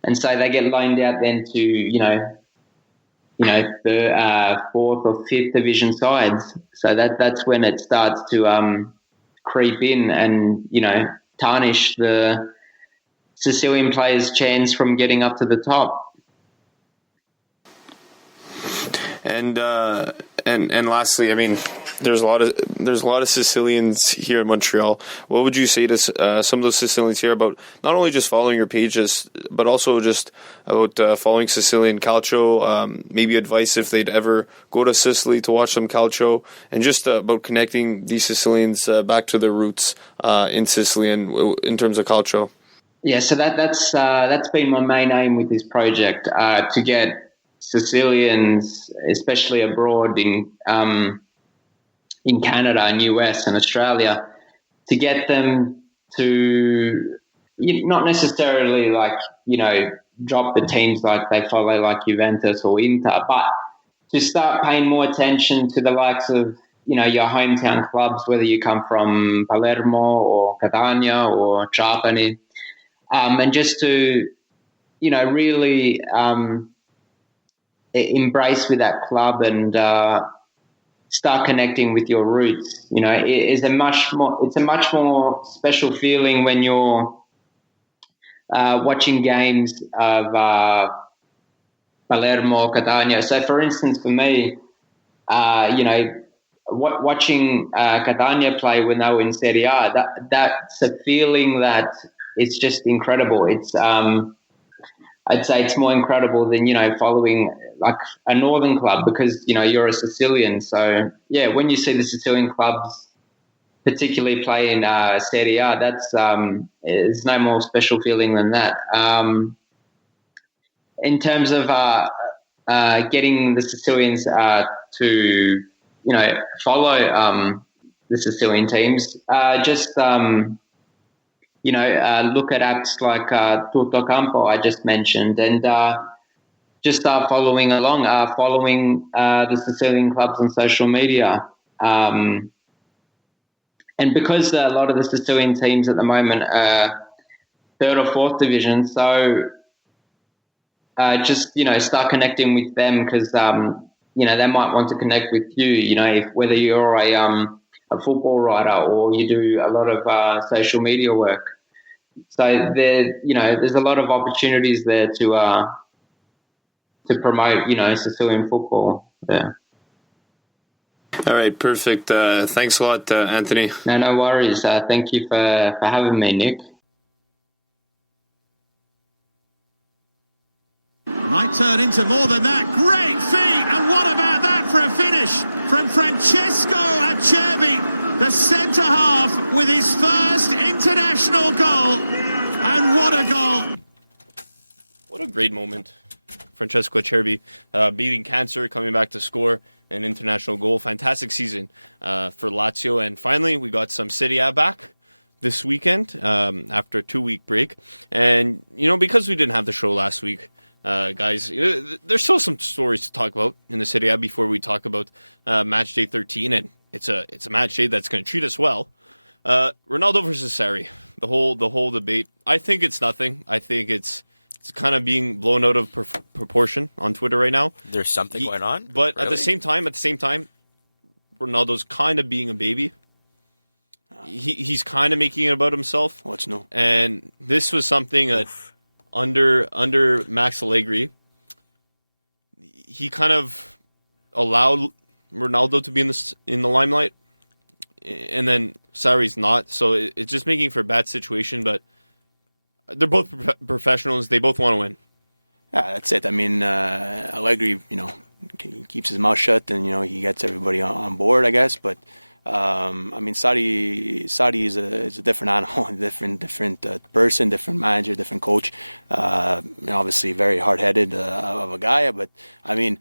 and so they get loaned out then to the 4th or 5th division sides. So that's when it starts to creep in and tarnish the Sicilian players' chance from getting up to the top. And lastly, I mean, there's a lot of Sicilians here in Montreal. What would you say to some of those Sicilians here about not only just following your pages, but also just about following Sicilian Calcio? Maybe advice if they'd ever go to Sicily to watch some Calcio, and just about connecting these Sicilians back to their roots in Sicily and in terms of Calcio. Yeah, so that's been my main aim with this project, to get Sicilians, especially abroad in Canada and US and Australia, to get them to not necessarily drop the teams like they follow like Juventus or Inter, but to start paying more attention to the likes of your hometown clubs, whether you come from Palermo or Catania or Trapani, and just to really embrace with that club and start connecting with your roots. It's a much more special feeling when you're watching games of Palermo, Catania. So, for instance, for me, watching Catania play when they were in Serie A, that's a feeling that it's just incredible. It's I'd say it's more incredible than following like a northern club, because you're a Sicilian. So yeah, when you see the Sicilian clubs particularly play in Serie A, that's there's no more special feeling than that. In terms of getting the Sicilians to follow the Sicilian teams, just look at apps like Tutto Campo I just mentioned, and just start following along, following the Sicilian clubs on social media. And because a lot of the Sicilian teams at the moment are third or fourth division, so just start connecting with them, because they might want to connect with you. Whether you're a football writer or you do a lot of social media work. So there's a lot of opportunities there to promote Sicilian football. Yeah. All right, perfect. Thanks a lot, Anthony. No worries. Thank you for having me, Nick. Might turn into more than that. Great feat, and what about that for a finish from Francesco Azzurri, the centre half, with his first international goal, and what a goal! What a great moment. Francesco Azzurri beating cancer, coming back to score an international goal. Fantastic season for Lazio, and finally we got some Serie A back this weekend after a 2-week break. And because we didn't have the show last week, guys, there's still some stories to talk about in the Serie A before we talk about match day 13, and it's a match day that's going to treat us well. Ronaldo versus Sarri, the whole debate. I think it's nothing. I think it's kind of being blown out of proportion on Twitter right now. There's something going on, but really? at the same time, Ronaldo's kind of being a baby. He's kind of making it about himself. What's new? And this was something that under Max Allegri, he kind of allowed Ronaldo to be in the limelight, and then Sarri's not. So it's just making for a bad situation. But they're both professionals. They both want to win. Yeah, that's it. I mean, Allegri, he keeps his mouth shut, and he gets everybody on board, I guess. But I mean, Sarri is a different animal, different person, different manager, different coach. Obviously, very hard-headed of a guy. But I mean,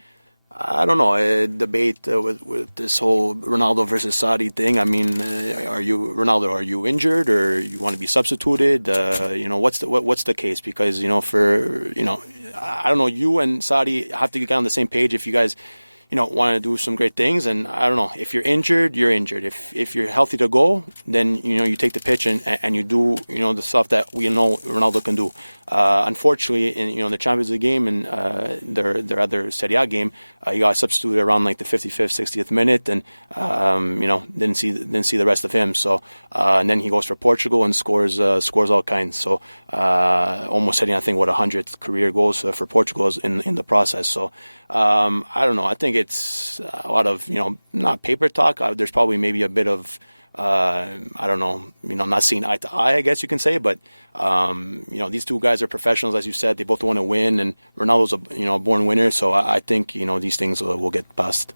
I don't know, a debate with this whole Ronaldo versus Sarri thing. I mean, are you injured, or you want to be substituted? What's the case? Because I don't know, you and Sarri have to get on the same page if you guys wanting to do some great things. And I don't know, if you're injured, you're injured. If you're healthy to go, then you take the pitch and you do the stuff that we know Ronaldo can do. Unfortunately, in the Champions League game and their other Serie A game, he got substituted around like the 55th, 60th minute, and didn't see the rest of him. So and then he goes for Portugal and scores all kinds. So almost hitting, I think, 100th career goals for Portugal in the process. So I don't know. I think it's a lot of not paper talk. There's probably maybe a bit of I don't know, not seeing eye to eye, I guess you can say, but these two guys are professionals, as you said. They both want to win, and Ronaldo's a born winner. So I think these things will get past.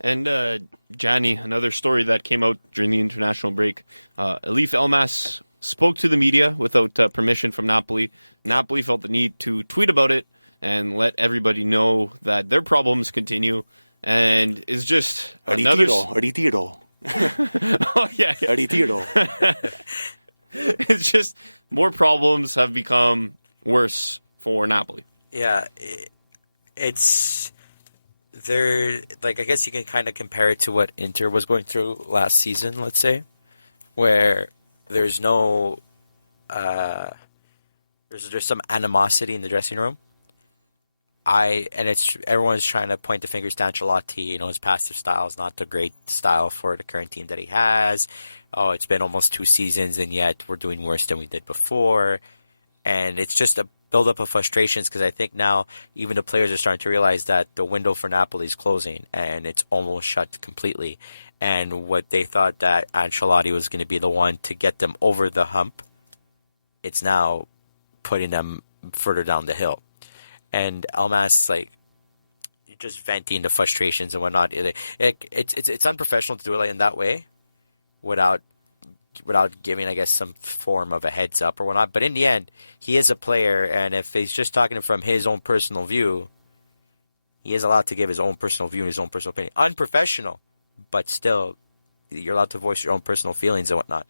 And Gianni, another story that came out during the international break. Elif Elmas spoke to the media without permission from Napoli. Napoli felt the need to tweet about it and let everybody know that their problems continue, and is just another. Ritiro. Oh yeah. Ritiro. It's just more problems have become worse for Napoli. Yeah, it's there. Like, I guess you can kind of compare it to what Inter was going through last season. Let's say, where there's no, there's some animosity in the dressing room. Everyone's trying to point the fingers to Ancelotti. His passive style is not the great style for the current team that he has. Oh, it's been almost 2 seasons, and yet we're doing worse than we did before. And it's just a buildup of frustrations, because I think now even the players are starting to realize that the window for Napoli is closing, and it's almost shut completely. And what they thought that Ancelotti was going to be the one to get them over the hump, it's now putting them further down the hill. And Elmas, just venting the frustrations and whatnot. It's unprofessional to do it in that way, without giving, I guess, some form of a heads up or whatnot. But in the end, he is a player, and if he's just talking from his own personal view, he is allowed to give his own personal view and his own personal opinion. Unprofessional, but still, you're allowed to voice your own personal feelings and whatnot.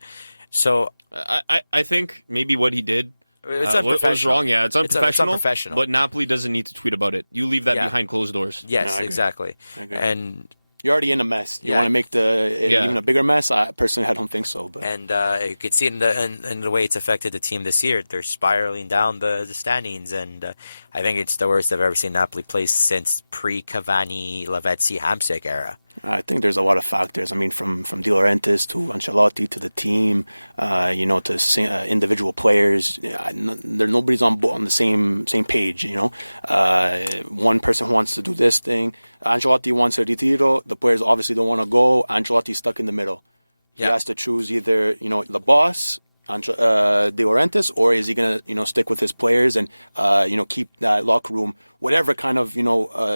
So I think maybe what he did. It's unprofessional. Was wrong, yeah. It's unprofessional. It's unprofessional. But Napoli doesn't need to tweet about it. You leave that behind closed doors. Yes, exactly. And you're already in a mess. You want to make even a bigger mess? I don't think so. But. And you could see in the way it's affected the team this year. They're spiraling down the standings, and I think it's the worst I've ever seen Napoli play since pre-Cavani, Lavezzi, Hamsik era. I think there's a lot of factors. I mean, from De Laurentiis to Ancelotti to the team, to individual players. Nobody's on the same page. One person wants to do this thing. Ancelotti wants a retiro. The players obviously don't want to go. Ancelotti's stuck in the middle. He has to choose either the boss, De Laurentiis, or is he going to stick with his players and keep that locker room, whatever kind of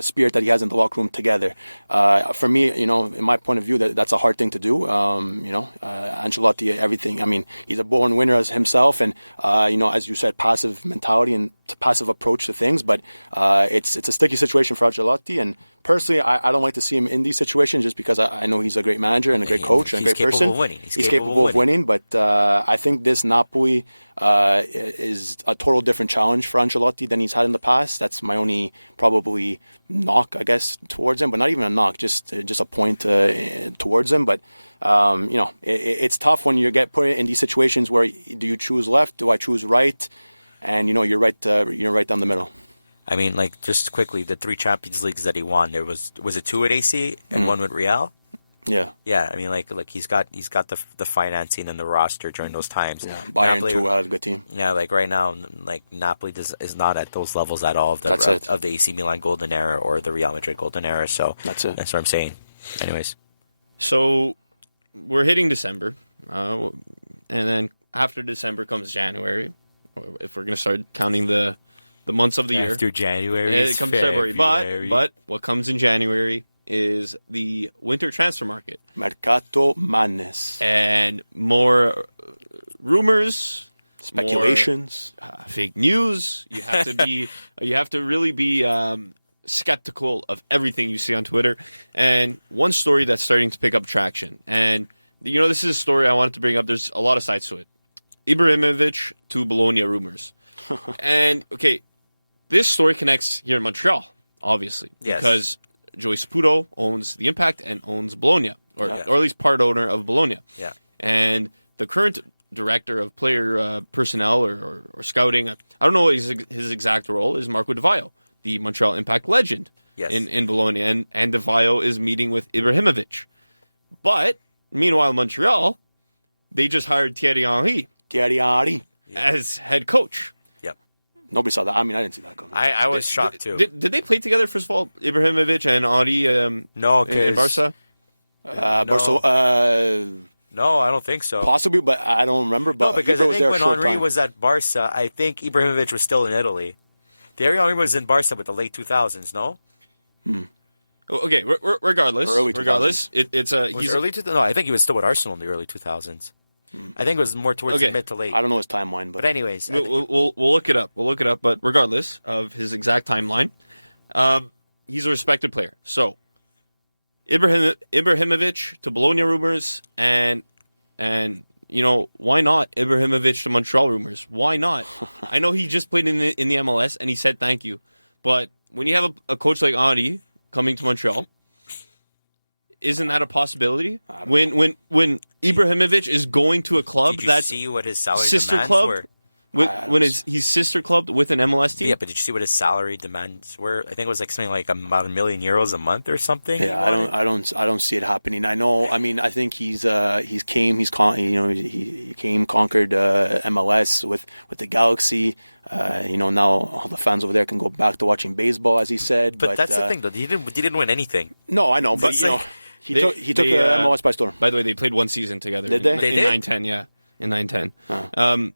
spirit that he has in the locker room, together. For me, in my point of view, that's a hard thing to do. Ancelotti, everything. I mean, he's a born winner as himself, and as you said, passive mentality and passive approach to things. But it's a sticky situation for Ancelotti, and personally, I don't like to see him in these situations, just because I know he's a great manager and a great coach and a great person. He's capable of winning. But I think this Napoli is a total different challenge for Ancelotti than he's had in the past. That's my only probably knock, I guess, towards him, but not even a knock, just a point towards him. But it's tough when you get put in these situations where do you choose left? Do I choose right? And you're right down the middle. I mean, just quickly, the 3 Champions Leagues that he won, there was it 2 at AC and 1 with Real? Yeah. Yeah, I mean, he's got the financing and the roster during those times. Yeah, Bayern too had a good team. Yeah, right now, Napoli is not at those levels at all of the AC Milan golden era or the Real Madrid golden era. So that's it. That's what I'm saying. Anyways, so we're hitting December, and then after December comes January. If we're going to start counting the months of the year, after January, it comes February. But what comes in January is the winter transfer market. Mercato Madness. And more rumors, speculations, more, fake news. You have to be you have to really be skeptical of everything you see on Twitter. And one story that's starting to pick up traction. And this is a story I wanted to bring up. There's a lot of sides to it. Ibrahimovic to Bologna rumors. And okay, this story connects here in Montreal, obviously. Yes. Because Joey Saputo owns the Impact and owns Bologna, or at least part owner of Bologna. Yeah. And the current director of player personnel or scouting, I don't know what his exact role is, Marco Di Vaio, the Montreal Impact legend in Bologna. And Di Vaio is meeting with Ibrahimovic. But, meanwhile, Montreal, they just hired Thierry Henry as head coach. Yep. Nobody saw that. I mean, I didn't see that coming. I was shocked too. Did they play together, first of all, Ibrahimovic and Henry No, in Barca? No, I don't think so. Possibly, but I don't remember. But No, because I think when Henry was at Barca, I think Ibrahimovic was still in Italy. Thierry Henry was in Barca with the late 2000s, no? Okay, regardless, it's He's early No, I think he was still with Arsenal in the early 2000s. I think it was more towards the mid to late. I don't know his timeline, but anyways, we'll look it up. We'll look it up. But regardless of his exact timeline, he's a respected player. So Ibrahimovic to Bologna rumors, and why not Ibrahimovic to Montreal rumors? Why not? I know he just played in the MLS and he said thank you, but when you have a coach like Henry coming to Montreal, isn't that a possibility? When Ibrahimovic is going to a club that's see what his salary sister demands club were? when he's sister clubbed with an MLS team? Yeah, but did you see what his salary demands were? I think it was like something like about €1 million a month or something. Yeah, I don't see it happening. I know. I mean, I think he came conquered MLS with the Galaxy. Now all the fans over there can go back to watching baseball, as he said. But that's the thing, though. He didn't win anything. No, I know, but he took MLS by storm. By the way, they played one season together. Did they? In 9-10, yeah, in 9-10.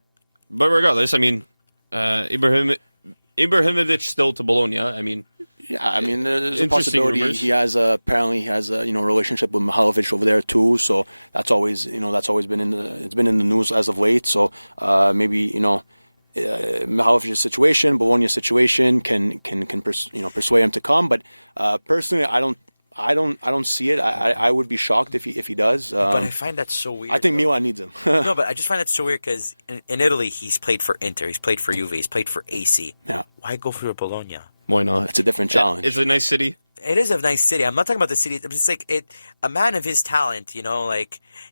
But regardless, I mean, Ibrahimovic still to Bologna. I mean, there's a possibility. Rumors. He has apparently a relationship with Mihailovic over there too. So that's always been in the news as of late. So maybe Mihailovic's situation, Bologna's situation can persuade him to come. But personally, I don't see it. I would be shocked if he does. But I find that so weird. I think Milan needs him. No, but I just find that so weird because in Italy, he's played for Inter, he's played for Juve, he's played for AC. Yeah. Why go for Bologna? Why not? It's a different challenge. It's a nice city. It is a nice city. I'm not talking about the city. It's just like a man of his talent,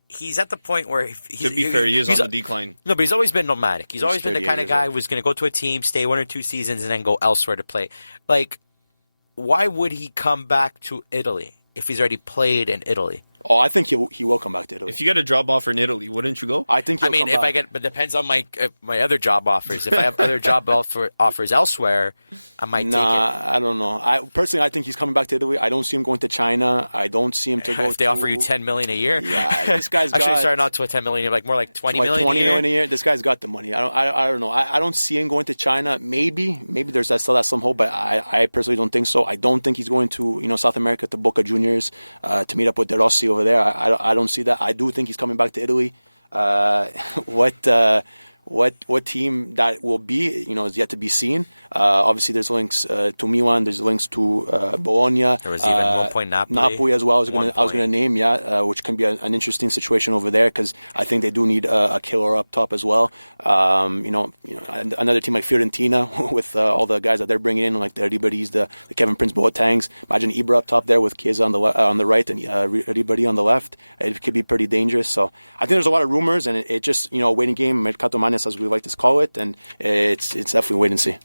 he's at the point where to be fair, he is on the decline. No, but he's always been nomadic. He's always been the kind of guy who's going to go to a team, stay 1 or 2 seasons, and then go elsewhere to play. Like, why would he come back to Italy if he's already played in Italy? Oh, I think he will come back to Italy. If you get a job offer in Italy, wouldn't you go? I think. But it depends on my other job offers. If I have other job offers elsewhere, I might take it. I don't know. I think he's coming back to Italy. I don't see him going to China. I don't see him to go. If they offer you $10 million a year, yeah, this guy's actually sorry, not to $10 million, more like $20 million a year. This guy's got the money. I don't know. I don't see him going to China. Maybe there's still some hope, but I personally don't think so. I don't think he's going to South America to Boca Juniors to meet up with De Rossi over there. I don't see that. I do think he's coming back to Italy. What team that will be, is yet to be seen. Obviously, there's links to Milan. There's links to Bologna. There was even 1 point Napoli. Napoli as well. I was going to name, which can be an interesting situation over there because I think they do need a killer up top as well. Another team like Fiorentina with all the guys that they're bringing in, like the Ribery's, the Kevin Prince Boatengs. Imagine Ibra up top there with Chiesa on the right and Ribery on the left. It could be pretty dangerous. So I think there's a lot of rumors, and it just a waiting game, Mercato Manes, as we like to call it, and it's definitely wait and see.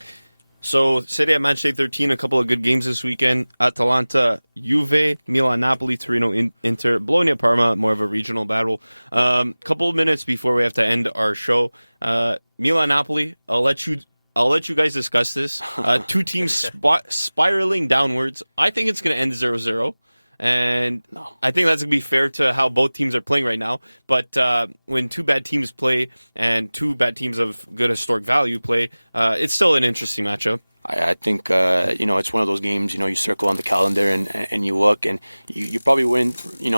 So, Serie A match day 13, a couple of good games this weekend. Atalanta, Juve, Milan, Napoli, Torino, Inter, Bologna, Parma, more of a regional battle. Couple of minutes before we have to end our show. Milan, Napoli, I'll let you guys discuss this. Two teams spiraling downwards. I think it's going to end 0-0. And I think that's going to be fair to how both teams are playing right now. But when two bad teams play and two bad teams of good historic value play, it's still an interesting matchup. I think, it's one of those games, you circle on the calendar and you look and you probably wouldn't,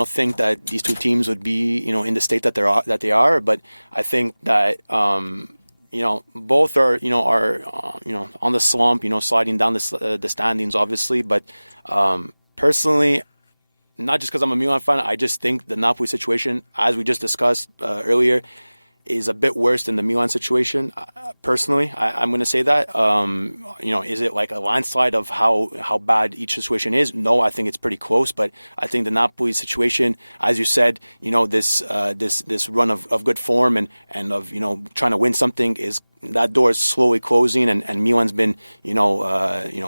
think that these two teams would be, in the state that they are. But I think that, both are on the slump, sliding down the standings, obviously. But personally, not just because I'm a Milan fan, I just think the Napoli situation, as we just discussed earlier, is a bit worse than the Milan situation. Personally, I'm going to say that. Is it like a landslide of how bad each situation is? No, I think it's pretty close. But I think the Napoli situation, as you said, this run of good form and of trying to win something, is that door is slowly closing, and Milan's been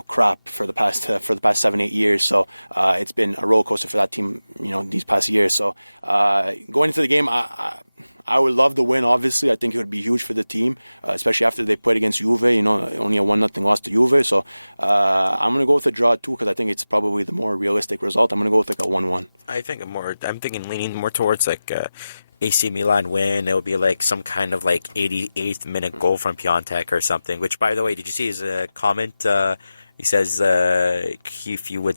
crap for the past 7-8 years. So it's been a roller coaster for that team these past years. So going into the game, I would love the win. Obviously, I think it would be huge for the team, especially after they played against Juve. Only a 1-0 loss to Juve. So I'm going to go with a draw too, because I think it's probably the more realistic result. I'm going to go with like a 1-1. I'm thinking leaning more towards like AC Milan win. It would be like some kind of like 88th minute goal from Piontek or something. Which, by the way, did you see his comment? He says if you were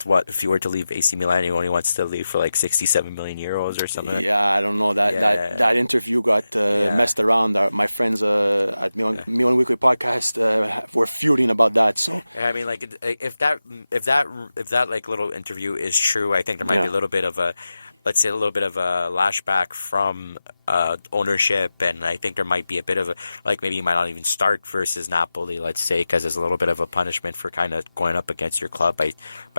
to leave AC Milan, he only wants to leave for like 67 million euros or something. Yeah, I don't know that interview got messed around. My friends at Milan Weekly Podcast were feuding about that. So I mean, like if that like little interview is true, I think there might be a little bit of a lashback from ownership, and I think there might be a bit of maybe you might not even start versus Napoli, let's say, because there's a little bit of a punishment for kind of going up against your club by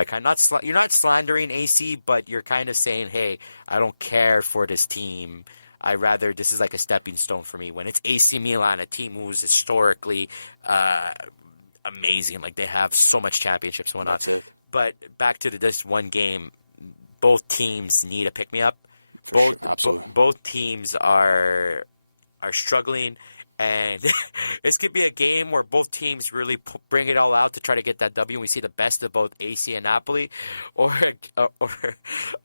kind of you're not slandering AC, but you're kind of saying, hey, I don't care for this team. This is like a stepping stone for me. When it's AC Milan, a team who's historically amazing, like they have so much championships and whatnot. That's it. But back to this one game. Both teams need a pick-me-up. Both teams are struggling, and this could be a game where both teams really bring it all out to try to get that W, and we see the best of both AC and Napoli, or a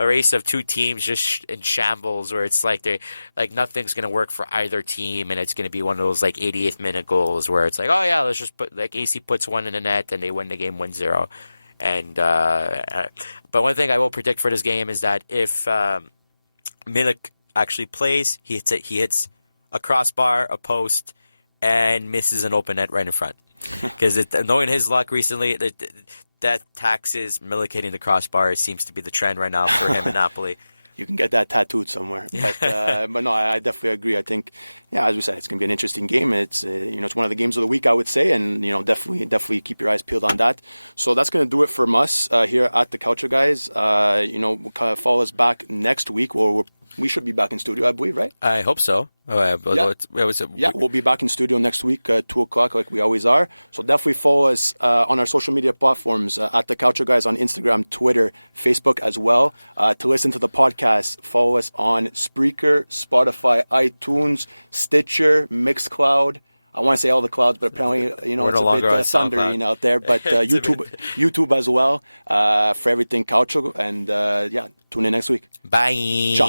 race of two teams just in shambles, where it's like nothing's going to work for either team, and it's going to be one of those like 88th minute goals where it's like, oh yeah, let's just put like AC puts one in the net and they win the game 1-0. And but one thing I will predict for this game is that if Milik actually plays, he hits a crossbar, a post, and misses an open net right in front. Because knowing his luck recently, that taxes Milik hitting the crossbar seems to be the trend right now for him in Napoli. You can get that tattooed somewhere. But no, I definitely agree. I think, as we said, it's going to be an interesting game. It's it's one of the games of the week, I would say, and definitely keep your eyes peeled on that. So that's going to do it from us here at the Calcio Guys. We'll kind of follow us back next week. We should be back in studio, I believe, right? I hope so. We'll be back in studio next week, 2:00, like we always are. So definitely follow us on our social media platforms at the Calcio Guys on Instagram, Twitter, Facebook as well. To listen to the podcast, follow us on Spreaker, Spotify, iTunes, Stitcher, Mixcloud. I want to say all the clouds, but apparently, we're it's no a bit thundering out there. But YouTube as well for everything Calcio. And tune in next week. Bye. Ciao.